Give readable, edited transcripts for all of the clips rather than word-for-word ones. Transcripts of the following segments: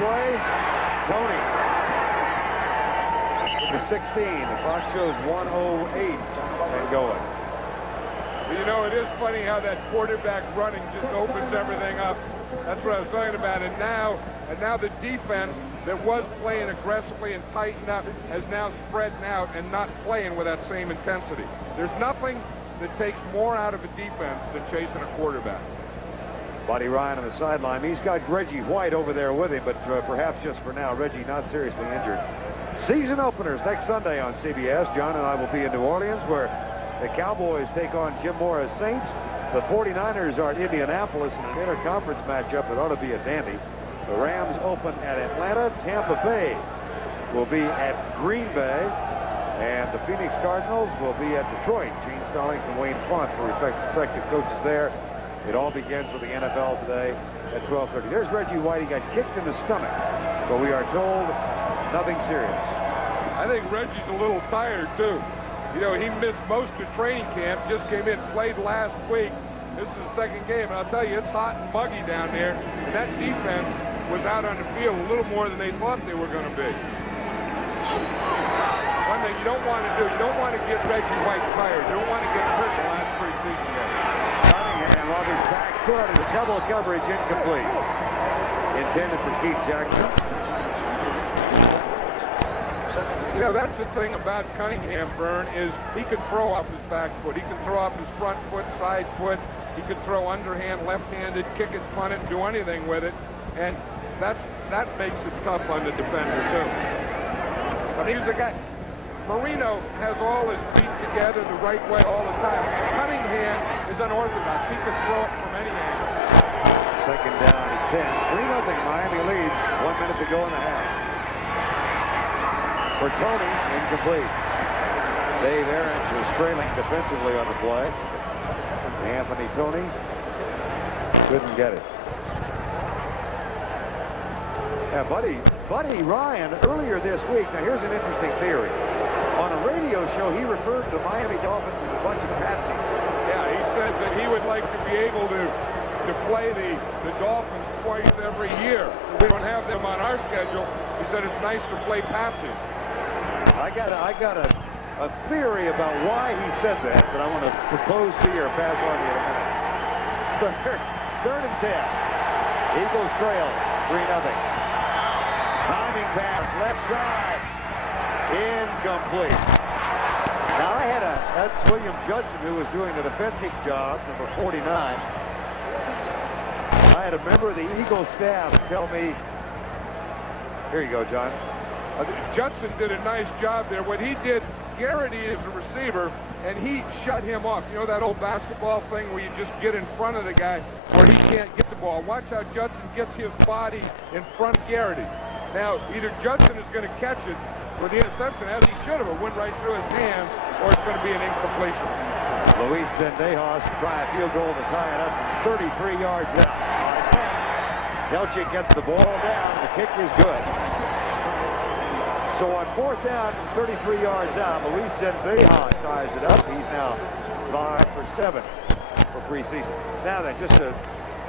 play. Tony. The 16. The clock shows 1:08 and going. Well, you know, it is funny how that quarterback running just opens everything up. That's what I was talking about. And now the defense that was playing aggressively and tightened up has now spread out and not playing with that same intensity. There's nothing that takes more out of a defense than chasing a quarterback. Buddy Ryan on the sideline. He's got Reggie White over there with him, but perhaps just for now, Reggie not seriously injured. Season openers next Sunday on CBS. John and I will be in New Orleans, where the Cowboys take on Jim Mora's Saints. The 49ers are at Indianapolis in an interconference matchup that ought to be a dandy. The Rams open at Atlanta. Tampa Bay will be at Green Bay. And the Phoenix Cardinals will be at Detroit. Gene Stallings and Wayne Font for respective coaches there. It all begins with the NFL today at 12:30. There's Reggie White. He got kicked in the stomach, but we are told nothing serious. I think Reggie's a little tired, too. You know, he missed most of training camp, just came in, played last week. This is the second game, and I'll tell you, it's hot and muggy down there. And that defense was out on the field a little more than they thought they were going to be. One thing you don't want to do, you don't want to get Reggie White tired. You don't want to get hurt the last preseason game. Cunningham off his back foot, and double coverage incomplete. Intended for Keith Jackson. You know, that's the thing about Cunningham, Vern, is he can throw off his back foot. He can throw off his front foot, side foot. He can throw underhand, left-handed, kick it, punt it, do anything with it. And that makes it tough on the defender, too. But he's the guy. Marino has all his feet together the right way all the time. Cunningham is unorthodox. He can throw it from any angle. Second down and 10. 3-0 Miami leads. 1 minute to go in the half. For Tony, incomplete. Dave Aarons was trailing defensively on the play. Anthony Tony couldn't get it. Yeah, Buddy Ryan earlier this week. Now here's an interesting theory. On a radio show, he referred to the Miami Dolphins as a bunch of patsies. Yeah, he said that he would like to be able to play the Dolphins twice every year. We don't have them on our schedule. He said it's nice to play patsies. I got a theory about why he said that I want to propose to you or pass on to you in a minute. Third and 10. Eagles trail 3-0. Timing pass left side. Incomplete. Now that's William Judson who was doing the defensive job, number 49. I had a member of the Eagles staff tell me, here you go, John. Judson did a nice job there. What he did, Garrity is a receiver, and he shut him off. You know that old basketball thing where you just get in front of the guy where he can't get the ball. Watch how Judson gets his body in front of Garrity. Now, either Judson is going to catch it for the interception, as he should have. It went right through his hands, or it's going to be an incompletion. Luis Zendejas try a field goal to tie it up from 33 yards out. Delchik gets the ball down. The kick is good. So on 4th down, 33 yards out, Luis Zendejas ties it up. He's now 5 for 7 for preseason. Now then,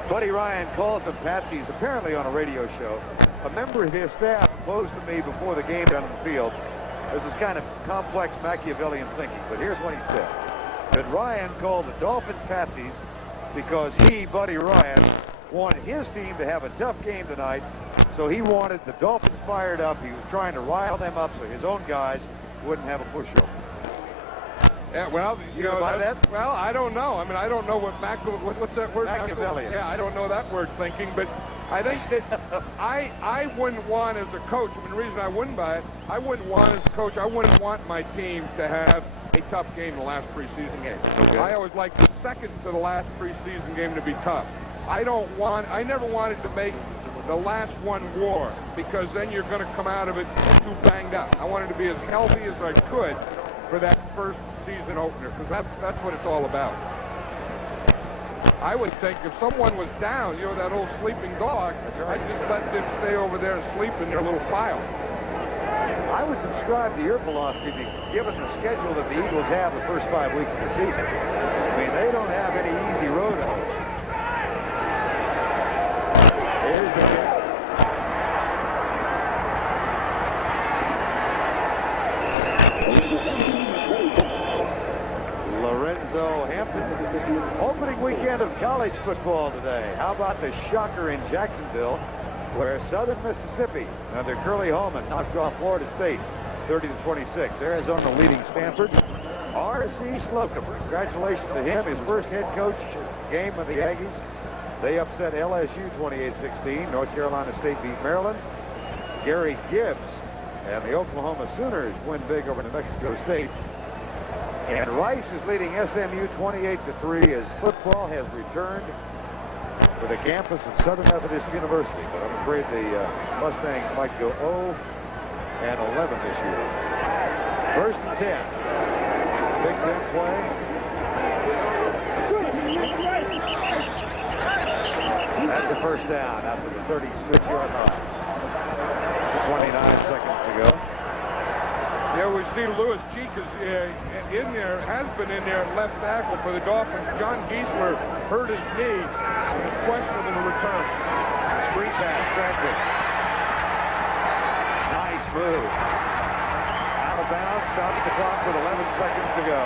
Buddy Ryan calls them patsies, apparently on a radio show. A member of his staff posed to me before the game down in the field. This is kind of complex Machiavellian thinking, but here's what he said. That Ryan called the Dolphins patsies because he, Buddy Ryan, wanted his team to have a tough game tonight, so he wanted the Dolphins fired up. He was trying to rile them up so his own guys wouldn't have a pushover. Yeah, well, you know, well, I don't know. I mean, I don't know what's that word? Machiavellian. Yeah, I don't know that word thinking, but I think that I wouldn't want as a coach. I mean, the reason I wouldn't buy it, I wouldn't want as a coach, I wouldn't want my team to have a tough game in the last preseason game. Okay. I always like the second to the last preseason game to be tough. I never wanted to make the last one war, because then you're going to come out of it too banged up. I wanted to be as healthy as I could for that first season opener, because that's what it's all about. I would think if someone was down, you know, that old sleeping dog, I'd just let them stay over there and sleep in their little pile. I would subscribe to your philosophy, given the schedule that the Eagles have the first 5 weeks of the season. I mean, they don't have any easy road ahead. Here's the kick. football today. How about the shocker in Jacksonville, where Southern Mississippi, under Curly Holman, knocked off Florida State 30-26. Arizona leading Stanford. R.C. Slocum, congratulations to him, his first head coach game of the Aggies. They upset LSU 28-16. North Carolina State beat Maryland. Gary Gibbs and the Oklahoma Sooners win big over New Mexico State. And Rice is leading SMU 28-3 as football has returned to the campus of Southern Methodist University. But I'm afraid the Mustangs might go 0-11 this year. First and 10. Big Ten play. That's the first down after the 36-yard line. 29 seconds to go. Yeah, we see Lewis Cheek is in there, has been in there at left tackle for the Dolphins. John Giesler hurt his knee. It's questionable to return. Screen pass, Franklin. Nice move. Out of bounds, stops the clock with 11 seconds to go.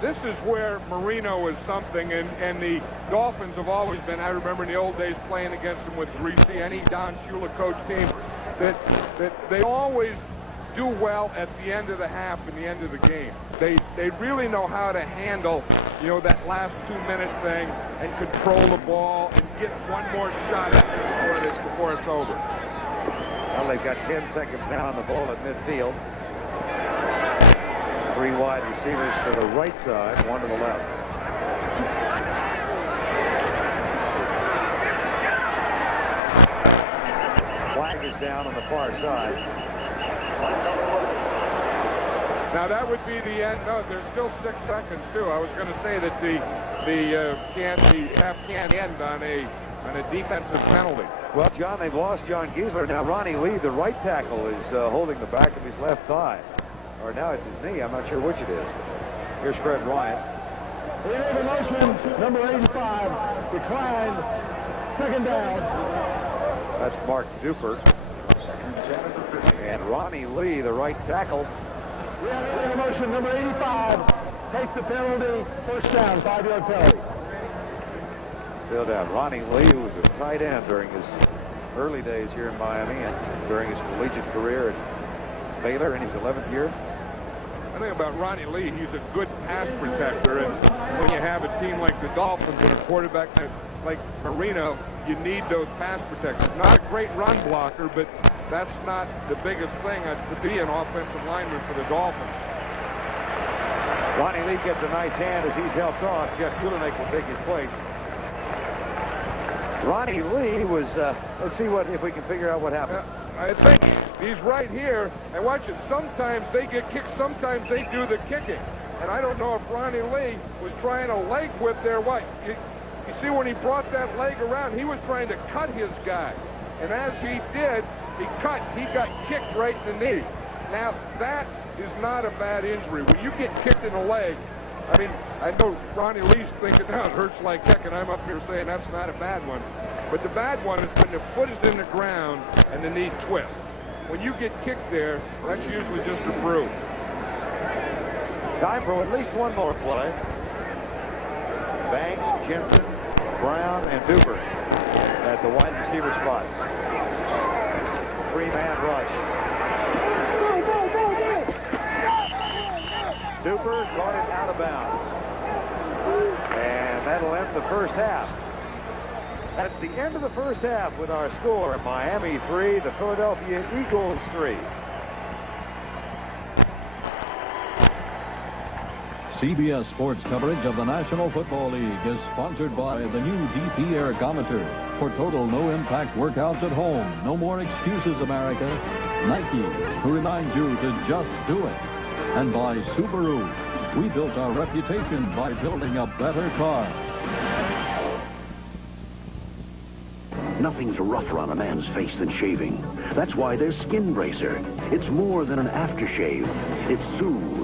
This is where Marino is something, and the Dolphins have always been. I remember in the old days playing against them with Greasy, any Don Shula coach team, that they always do well at the end of the half and the end of the game. They really know how to handle, you know, that last 2-minute thing and control the ball and get one more shot at it before it's over. Well, they've got 10 seconds now on the ball at midfield. 3 wide receivers to the right side, 1 to the left. Flag is down on the far side. Now that would be the end. No, there's still 6 seconds too. I was going to say that the half can't end on a defensive penalty. Well, John, they've lost John Giesler. Now Ronnie Lee, the right tackle, is holding the back of his left thigh. Or now it's his knee. I'm not sure which it is. Here's Fred Ryan. We have a motion, number 85, declined, second down. That's Mark Duper. And Ronnie Lee, the right tackle. We have a motion, number 85, takes the penalty, first down, 5-yard penalty. Still down. Ronnie Lee, who was a tight end during his early days here in Miami and during his collegiate career at Baylor in his 11th year. I think about Ronnie Lee, he's a good pass protector, and when you have a team like the Dolphins and a quarterback like Marino, you need those pass protectors. Not a great run blocker, but that's not the biggest thing to be an offensive lineman for the Dolphins. Ronnie Lee gets a nice hand as he's helped off. Jeff Kulinek will take his place. Ronnie Lee was, let's see if we can figure out what happened. I think he's right here, and watch it. Sometimes they get kicked, sometimes they do the kicking. And I don't know if Ronnie Lee was trying a leg whip there. What? You see when he brought that leg around, he was trying to cut his guy. And as he did, he got kicked right in the knee. Now, that is not a bad injury. When you get kicked in the leg, I mean, I know Ronnie Lee's thinking, now it hurts like heck, and I'm up here saying that's not a bad one. But the bad one is when the foot is in the ground and the knee twists. When you get kicked there, that's usually just a bruise. Time for at least one more play. Banks, Jensen, Brown, and Duper at the wide receiver spot. 3-man rush. Duper caught it out of bounds. And that'll end the first half. That's the end of the first half with our score. Miami 3, the Philadelphia Eagles 3. CBS Sports coverage of the National Football League is sponsored by the new DP Ergometer. For total no-impact workouts at home. No more excuses, America. Nike, who reminds you to just do it. And by Subaru. We built our reputation by building a better car. Nothing's rougher on a man's face than shaving. That's why there's Skin Bracer. It's more than an aftershave. It soothes